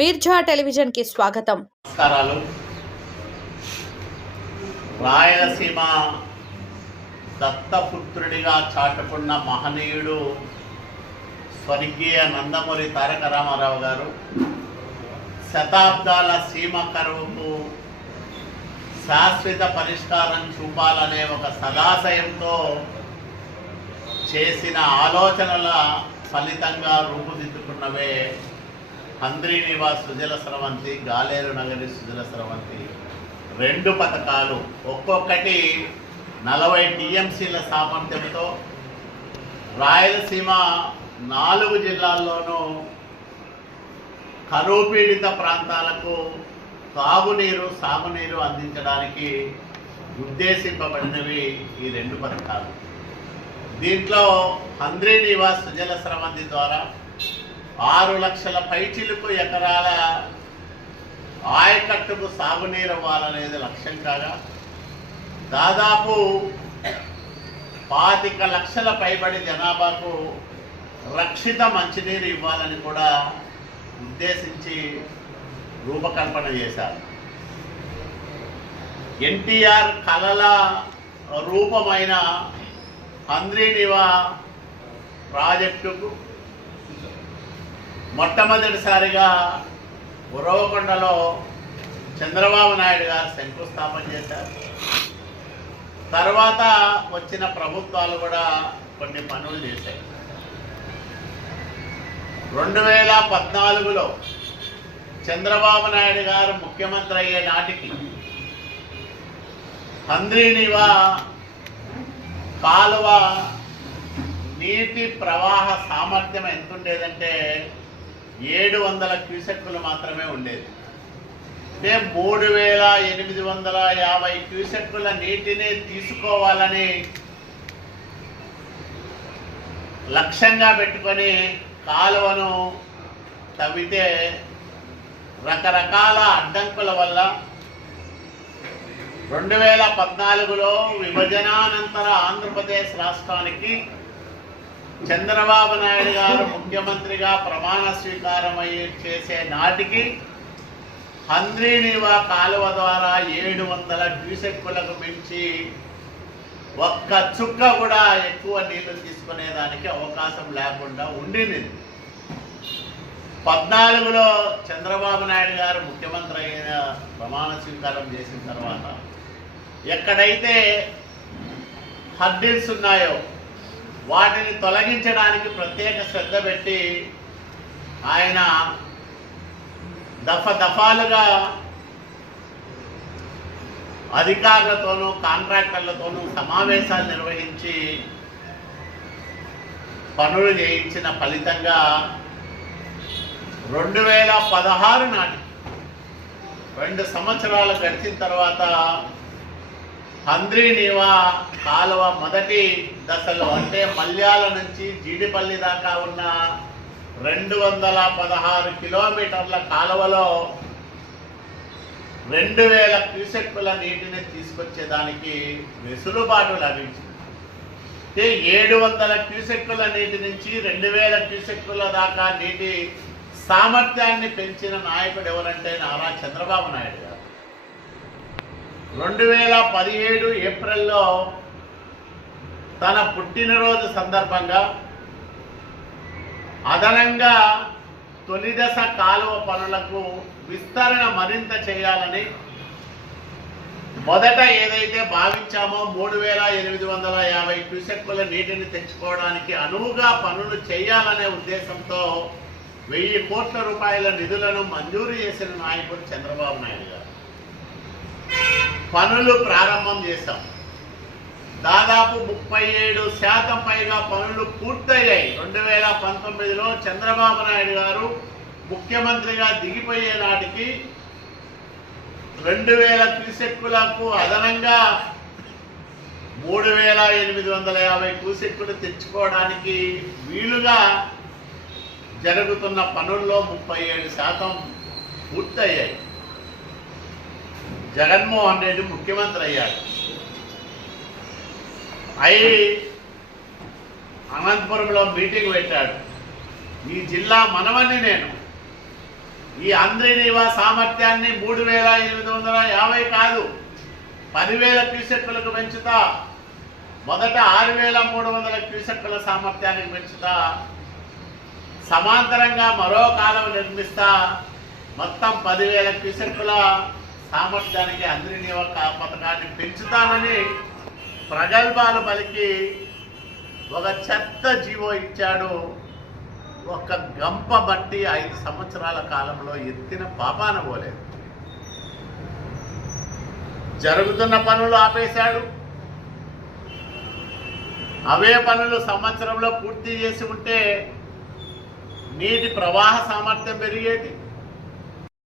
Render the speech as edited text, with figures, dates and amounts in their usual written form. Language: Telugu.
మీర్జా టెలివిజన్ కి స్వాగతం. నమస్కారాలు. రాయలసీమ దత్తపుత్రుడిగా చాటుకున్న మహనీయుడు స్వర్గీయ నందమూరి తారక రామారావు గారు శతాబ్దాల సీమ కరువుకు శాశ్వత పరిష్కారం చూపాలనే ఒక సదాశయంతో చేసిన ఆలోచనల ఫలితంగా రూపుదిద్దుకున్నవే హంద్రీనివాస్ సుజల స్రవంతి, గాలేరు నగరి సుజల స్రవంతి రెండు పథకాలు ఒక్కొక్కటి 40 టీఎంసీల సామర్థ్యంతో రాయలసీమ 4 జిల్లాల్లోనూ కరువు పీడిత ప్రాంతాలకు తాగునీరు, సాగునీరు అందించడానికి ఉద్దేశింపబడినవి ఈ రెండు పథకాలు. దీంట్లో హంద్రీనివాస్ సుజల స్రవంతి ద్వారా 6 లక్షల పైచిలుకు ఎకరాల ఆయకట్టుకు సాగునీరు ఇవ్వాలనేది లక్ష్యం కాగా, దాదాపు 25 లక్షల పైబడి జనాభాకు రక్షిత మంచినీరు ఇవ్వాలని కూడా ఉద్దేశించి రూపకల్పన చేశారు. ఎన్టీఆర్ కళల రూపమైన హంద్రీనివా ప్రాజెక్టుకు మొట్టమొదటిసారిగా ఉరవకొండలో చంద్రబాబు నాయుడు గారు శంకుస్థాపన చేశారు. తర్వాత వచ్చిన ప్రభుత్వాలు కూడా కొన్ని పనులు చేశాయి. 2014లో చంద్రబాబు నాయుడు గారు ముఖ్యమంత్రి అయ్యే నాటికి హంద్రీనివా కాలువ నీటి ప్రవాహ సామర్థ్యం ఎంత ఉండేదంటే 700 క్యూసెక్కులు మాత్రమే ఉండేది. అంటే 3850 క్యూసెక్కుల నీటిని తీసుకోవాలని లక్ష్యంగా పెట్టుకొని కాలువను తవ్వితే రకరకాల అడ్డంకుల వల్ల 2014లో విభజనానంతర ఆంధ్రప్రదేశ్ రాష్ట్రానికి చంద్రబాబు నాయుడు గారు ముఖ్యమంత్రిగా ప్రమాణ స్వీకారం చేసే నాటికి హంద్రీనివా కాలువ ద్వారా 700 క్యూసెక్కులకు మించి ఒక్క చుక్క కూడా ఎక్కువ నీళ్లు తీసుకునేదానికి అవకాశం లేకుండా ఉండింది. 14లో చంద్రబాబు నాయుడు గారు ముఖ్యమంత్రి అయిన ప్రమాణ స్వీకారం చేసిన తర్వాత ఎక్కడైతే హర్డిల్స్ ఉన్నాయో వాటిని తొలగించడానికి ప్రత్యేక శ్రద్ధ పెట్టి ఆయన దఫాలుగా అధికారులతోనూ కాంట్రాక్టర్లతోనూ సమావేశాలు నిర్వహించి పనులు చేయించిన ఫలితంగా 2016 నాటికి 2 సంవత్సరాలు గడిచిన తర్వాత హంద్రీనివా కాలువ మొదటి దశలో అంటే మల్యాల నుంచి జీడిపల్లి దాకా ఉన్న 216 కిలోమీటర్ల కాలువలో 2000 క్యూసెక్కుల నీటిని తీసుకొచ్చేదానికి వెసులుబాటు లభించింది. అంటే 700 క్యూసెక్కుల నీటి నుంచి 2000 క్యూసెక్కుల దాకా నీటి సామర్థ్యాన్ని పెంచిన నాయకుడు ఎవరంటే నారా చంద్రబాబు నాయుడు గారు. 2017 ఏప్రిల్లో తన పుట్టినరోజు సందర్భంగా అదనంగా తొలి దశ కాలువ పనులకు విస్తరణ మరింత చేయాలని మొదట ఏదైతే భావించామో 3850 క్యూసెక్కుల నీటిని తెచ్చుకోవడానికి అనువుగా పనులు చేయాలనే ఉద్దేశంతో 1000 కోట్ల రూపాయల నిధులను మంజూరు చేసిన నాయకుడు చంద్రబాబు నాయుడు గారు. పనులు ప్రారంభం చేశాం. దాదాపు 37% పైగా పనులు పూర్తయ్యాయి. 2019లో చంద్రబాబు నాయుడు గారు ముఖ్యమంత్రిగా దిగిపోయే నాటికి 2000 క్యూసెక్కులకు అదనంగా 3850 క్యూసెక్కులు తెచ్చుకోవడానికి వీలుగా జరుగుతున్న పనుల్లో 37% పూర్తయ్యాయి. జగన్మోహన్ రెడ్డి ముఖ్యమంత్రి అయ్యాడు. అనంతపురంలో మీటింగ్ పెట్టాడు. ఈ జిల్లా మనవని నేను ఈ అంద్రినీవా సామర్థ్యాన్ని 3,850 కాదు 10,000 క్యూసెక్కులకు పెంచుతా. మొదట 6,300 క్యూసెక్కుల సామర్థ్యానికి పెంచుతా. సమాంతరంగా మరో కాలువ నిర్మిస్తా. మొత్తం 10,000 క్యూసెక్కుల సామర్థ్యానికి అంద్రినీవా పథకాన్ని పెంచుతానని ప్రగల్భాలు పలికి ఒక చెత్త జీవో ఇచ్చాడు. ఒక గంప బట్టి 5 సంవత్సరాల కాలంలో ఎత్తిన పాపాన పోలేదు. జరుగుతున్న పనులు ఆపేశాడు. అవే పనులు సంవత్సరంలో పూర్తి చేసి ఉంటే నీటి ప్రవాహ సామర్థ్యం పెరిగేది.